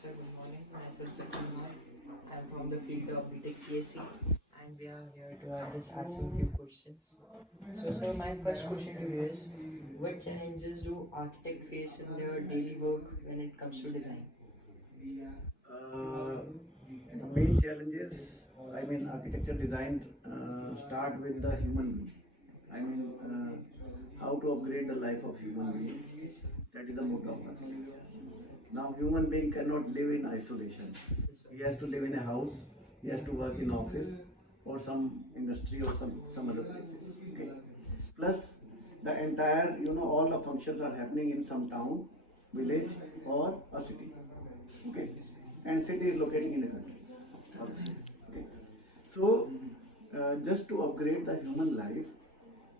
Sir, good morning. Myself Satyakumar. I'm from the field of BTech CSC and we are here to just asking few questions. So, sir, my first question to you is what challenges do architects face in their daily work when it comes to design? Uh, the main challenges, architecture design start with the human being. How to upgrade the life of human being. Yes, sir. That is the motto of architecture. Now, human being cannot live in isolation. Yes, sir. He has to live in a house. He has to work in office or some industry or some other places. Okay. Plus, the entire all the functions are happening in some town, village, or a city. Okay, and city is located in a country. Okay, so just to upgrade the human life,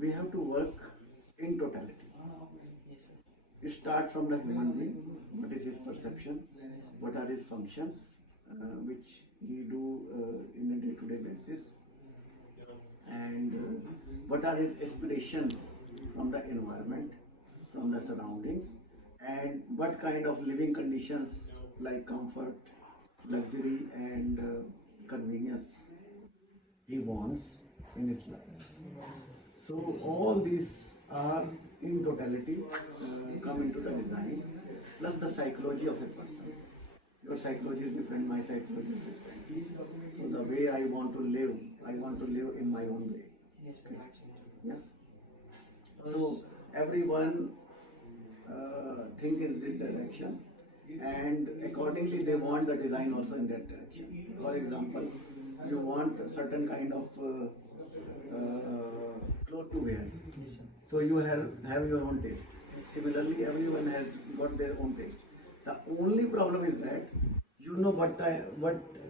we have to work in totality. Yes, sir. We start from the human being. What is his perception? What are his functions, which he do in a day-to-day basis, and what are his aspirations from the environment, from the surroundings, and what kind of living conditions like comfort, luxury, and convenience he wants in his life. So all these are in totality come into the design, plus the psychology of a person. Your psychology is different, my psychology is different. So the way I want to live, I want to live in my own way. Yes, sir. Absolutely. Yeah. So everyone think in this direction, and accordingly they want the design also in that direction. For example, you want a certain kind of cloth to wear, Yes, sir. so you have your own taste. Similarly, everyone has got their own taste. The only problem is that you know what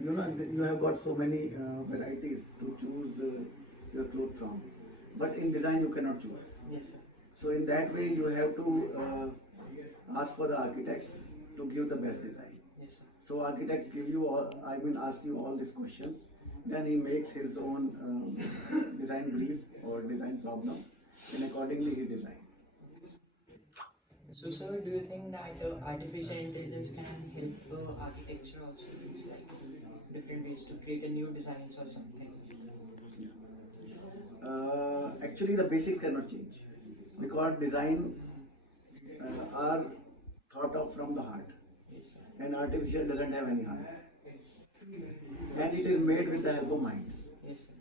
you have got so many varieties to choose your clothes from, but in design you cannot choose. Yes, sir. So in that way, you have to ask for the architects to give the best design. Yes, sir. So architect give you all, ask you all these questions. Then he makes his own design brief or design problem, and accordingly he design. So, sir, do you think that artificial intelligence can help architecture also? It's like different ways to create a new designs or something. Actually, the basics cannot change because design are thought of from the heart, Yes, sir. and artificial doesn't have any heart, and it is made with the help of mind. Yes, sir.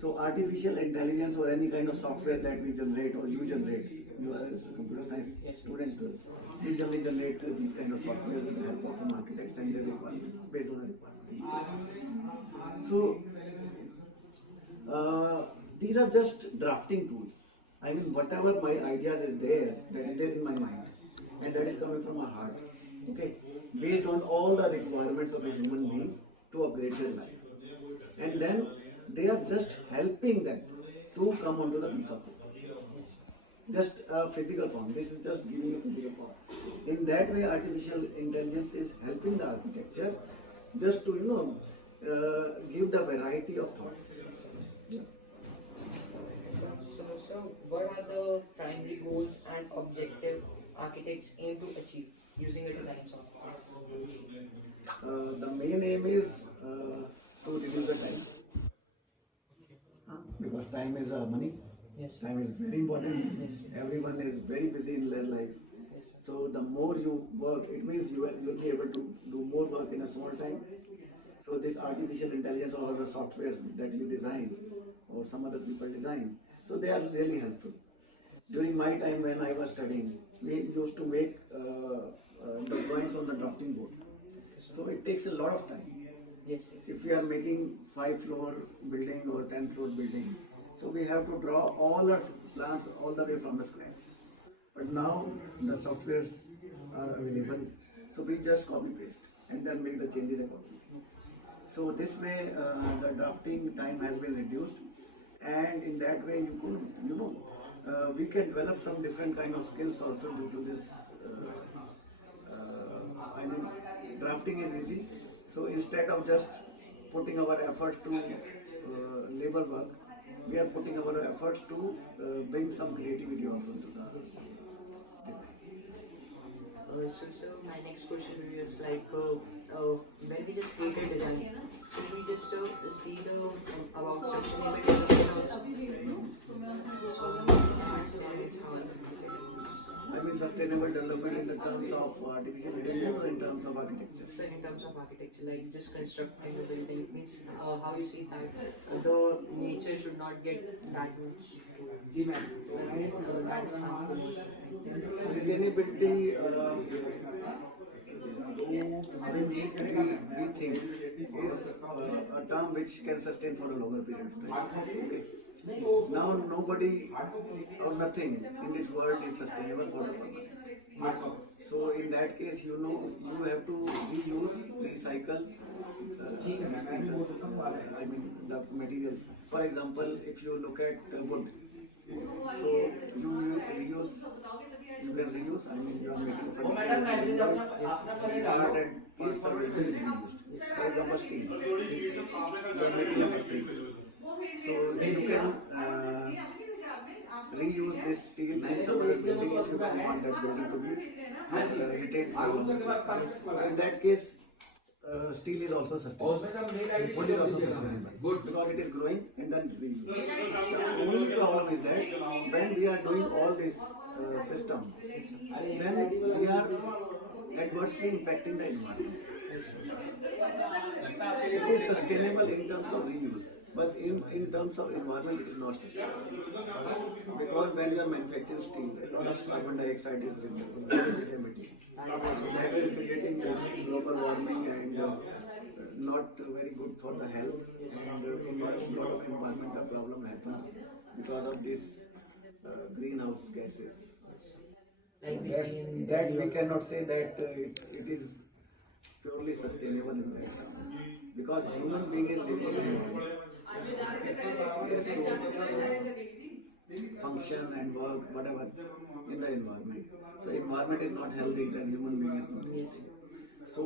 So artificial intelligence or any kind of software that we generate or you generate, you are a computer science student, you generally generate these kind of software with the help of some architects and their requirements, based on the requirements. So these are just drafting tools. I mean, whatever my ideas is there, that is there in my mind, and that is coming from my heart. Okay, based on all the requirements of a human being to upgrade their life, and then they are just helping them to come onto the piece of paper. Just a physical form. This is just giving you physical form. In that way, artificial intelligence is helping the architecture just to give the variety of thoughts. Yeah. So, what are the primary goals and objective architects aim to achieve using a design software? The main aim is to reduce the time. Because time is money. Yes, sir. Time is very important. Yes. Everyone is very busy in their life. Yes, sir. So the more you work, it means you'll be able to do more work in a small time. So this artificial intelligence or the softwares that you design or some other people design, so they are really helpful. During my time when I was studying, we used to make the drawings on the drafting board. So it takes a lot of time. Yes, yes. If we are making 5-floor building or 10-floor building, so we have to draw all the plans all the way from the scratch. But now the softwares are available, so we just copy paste and then make the changes accordingly. So this way the drafting time has been reduced, and in that way you can we can develop some different kind of skills also due to this. Drafting is easy. So instead of just putting our effort to labor work, we are putting our efforts to bring some creativity also into the design. So, my next question is like when we just create a design, so we just see the about sustainable development also. So understand it's how it is. I mean sustainable development in the terms of artificial intelligence or in terms of architecture. So in terms of architecture, like just constructing a building means how you see that the nature should not get that much to that is harmful or something. Sustainability, which we think is a term which can sustain for a longer period of time. Okay. Now nobody or nothing in this world is sustainable for the purpose. So in that case, you know, you have to reuse, recycle these things. I mean the material. For example, if you look at wood, so you reuse, you can reuse. I mean you are making furniture. Part and piece are reused. For example, steel. You are making a factory. So you can reuse this steel in some other building if you don't want that building to be retained for longer. So in that case, steel is also sustainable. Wood is also sustainable because it is growing and then reused. The only problem is that when we are doing all this system, then we are adversely impacting the environment. It is sustainable in terms of reuse, but in terms of environment, it is not sustainable. Because when you are manufacturing steel, a lot of carbon dioxide is emitted. So that is creating global warming and not very good for the health. And a lot of environmental problem happens because of this greenhouse gases. Like we see in That we cannot say that it is purely sustainable in that sense. Because human being is living in the environment. He has to function and work, whatever, in the environment. So environment is not healthy, then human being is not healthy. So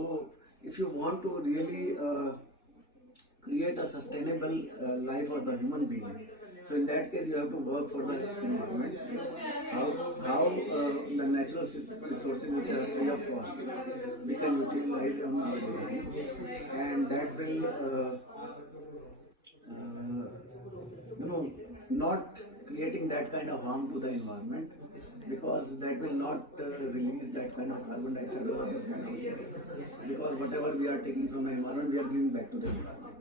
if you want to really create a sustainable life for the human being, so in that case you have to work for the environment. How the natural resources which are free of cost we can utilize on our design, and that will not creating that kind of harm to the environment, because that will not release that kind of carbon dioxide or other compounds, because whatever we are taking from the environment we are giving back to the environment.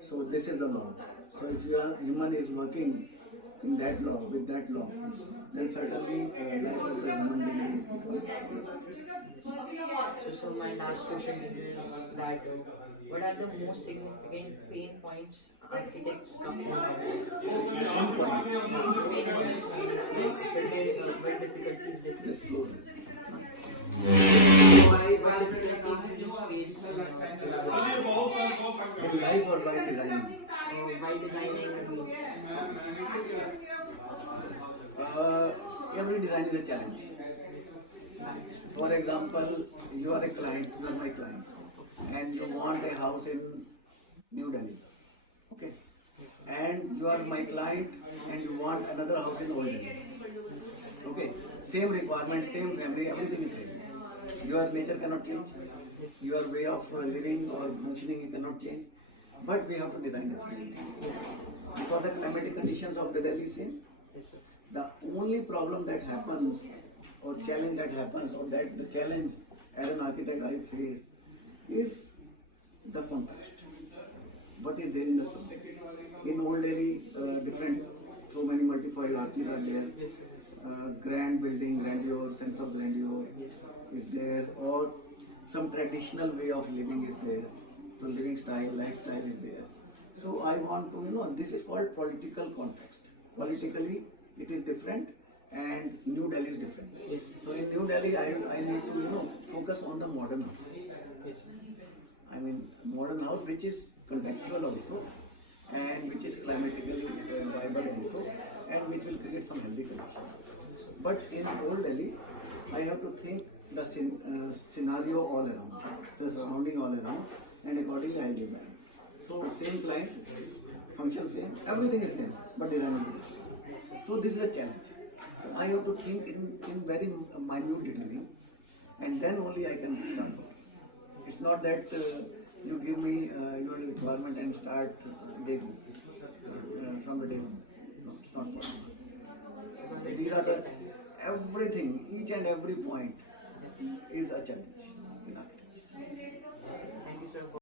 So this is the law. So if human is working in that law, with that law, then certainly life of the human being will become better. So my last question is that what are the most significant pain points architects come across? Pain points means what difficulties they Just face. slow this. What difficulties you just face In life or by designing? while designing means? Every design is a challenge. For example, you are a client, you are my client, and you want a house in New Delhi. Okay? And you are my client and you want another house in Old Delhi. Okay? Same requirement, same family, everything is same. Your nature cannot change. Your way of living or functioning you cannot change. But we have to design differently. Because the climatic conditions of the Delhi is same. Yes, sir. The only problem that happens or challenge that happens, or that the challenge as an architect I face, is the contrast. What is there in the subject? In Old Delhi, different, so many multifoil arches are there. Yes, sir. Yes, sir. Grand building, grandeur, sense of grandeur Yes, sir. is there, or some traditional way of living is there. So living style, lifestyle is there. So I want to, this is called political context. Politically, it is different, and New Delhi is different. Yes, sir. So in New Delhi, I need to, focus on the modern house. Yes, sir. I mean, modern house which is contextual also, and which is climatically viable also, and which will create some healthy conditions. But in Old Delhi, I have to think the scenario all around, the surrounding all around, and accordingly I design. So same client, function same, everything is same, but design is different. So this is a challenge. So I have to think in very minute detailing, and then only I can start working. It's not that you give me your requirement and start from the day one. No, it's not possible. Because So it these will are the take time. everything, each and every point Yes. is a challenge in architecture. Thank you, sir, for